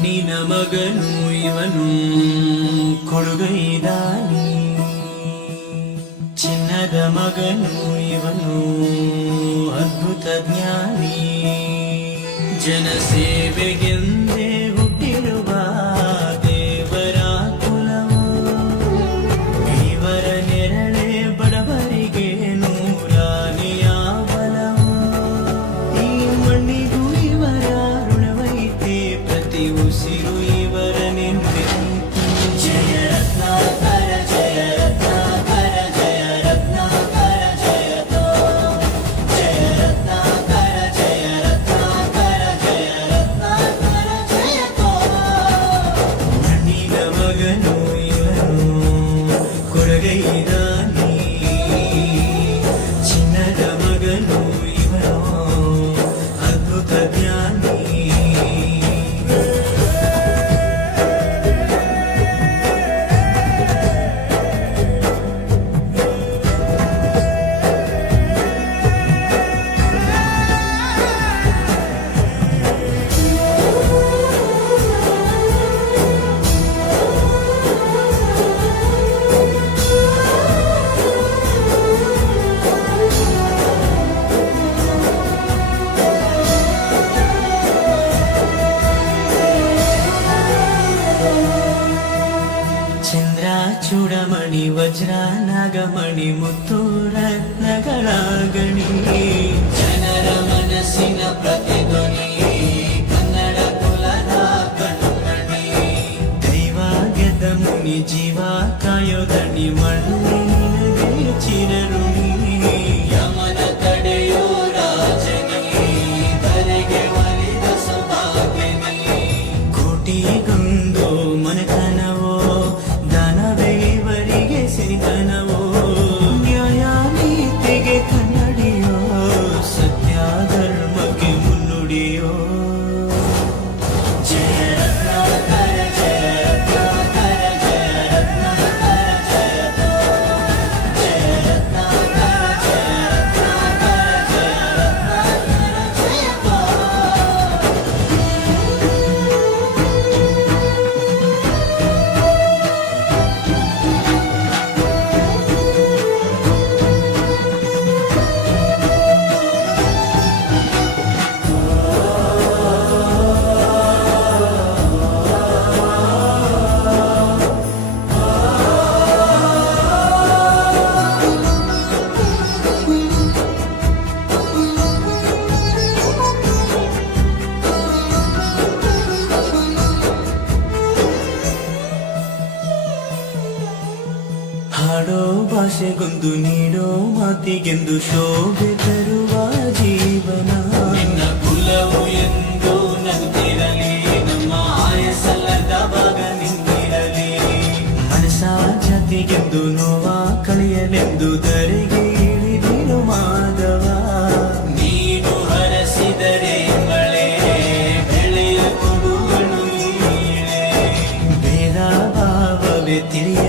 ಮಣ್ಣಿನ ಮಗನು ಇವನು ಕೊಡುಗೈದಾನಿ, ಚಿನ್ನದ ಮಗನು ಇವನು ಅದ್ಭುತ ಜ್ಞಾನಿ. ಜನಸೇವೆಗೆಂದೇ ಹುಟ್ಟಿರುವ ದೇವರ ಕುಲವು, ಇವರ ನೆರಳೆ ಬಡವರಿಗೆ ನೂರಾನೆಯ ಬಲವು. ಈ ಮಣ್ಣಿಗೂ ಇವರ ಋಣವೈತೆ, ಪ್ರತಿ ಉಸಿರು ಇವರ ನೆನಪೈತೆ. ಜಯ ರತ್ನಾಕರ ಜಯ ರತ್ನಾಕರ ಜಯ ರತ್ನಾಕರ ಜಯತೋ, ಜಯ ರತ್ನಾಕರ ಜಯ ರತ್ನಾಕರ ಜಯ ರತ್ನಾಕರ ಜಯತೋ. ಮಣ್ಣಿನ ಮಗನು ಇವನು ಕೊಡುಗೈದಾನಿ, ಚಿನ್ನದ ಮಗನು ಇವನು ಅದ್ಭುತ ಜ್ಞಾನಿ. ಚಂದ್ರ ಚೂಡಮಣಿ ವಜ್ರ ನಾಗಮಣಿ ಮುತ್ತು ರತ್ನಗಳ ಗಣಿ, ಜನರ ಮನಸ್ಸಿನ ಪ್ರತಿಧ್ವನಿ, ಕನ್ನಡ ಕುಲದ ಕಣ್ಮಣಿ. ದೈವ ಗೆದ್ದ ಮುನಿ ಜೀವ ಕಾಯೋದಣಿ, ಮಣ್ಣಿನಿಗೆ ಚಿರಋಣಿ. ಯಮನ ತಡೆಯೋ ರಾಜನಿ, ಧರೆಗೆ ಒಲಿದ ಸೌಭಾಗ್ಯನಿ. ಕೋಟಿಗೊಂದು ಮನೆತನವೋ, ದಾನವೇ ಇವರಿಗೆ ಸಿರಿತನವೋ. ನ್ಯಾಯ ನೀತಿಗೆ ಕನ್ನಡಿಯೋ, ಸತ್ಯ ಧರ್ಮಕ್ಕೆ ಮುನ್ನುಡಿಯೋ. ಜಯ ರತ್ನಾಕರ ಜಯ ರತ್ನಾಕರ ಜಯ ರತ್ನಾಕರ ಜಯತೋ, ಜಯ ರತ್ನಾಕರ ಜಯ ರತ್ನಾಕರ ಜಯ ರತ್ನಾಕರ ಜಯತೋ. ಹಾಡೋ ಭಾಷೆಗೊಂದು ನೀಡೋ ಮಾತಿಗೆಂದು ಶೋಭೆ ತರುವ ಜೀವನ. ನಿನ್ನ ಕುಲವು ಎಂದು ನಗುತ್ತಿರಲಿ, ನಮ್ಮ ಆಯಸಲ್ಲದ ಭಾಗ ನಿಂತಿರಲಿ. ಮನಸ ಜಾತಿಗೆಂದು ನೋವ ಕಳೆಯಲೆಂದು ಧರೆಗೆ ಇಳಿದಿರು ಮಾಧವ. ನೀನು ಹರಸಿದರೆ ಮಳೆ ಬೆಳೆಯ ಕೊಡುವನು ನೀಳೆ, ಭೇದ ಭಾವವೇ ತಿಳಿಯ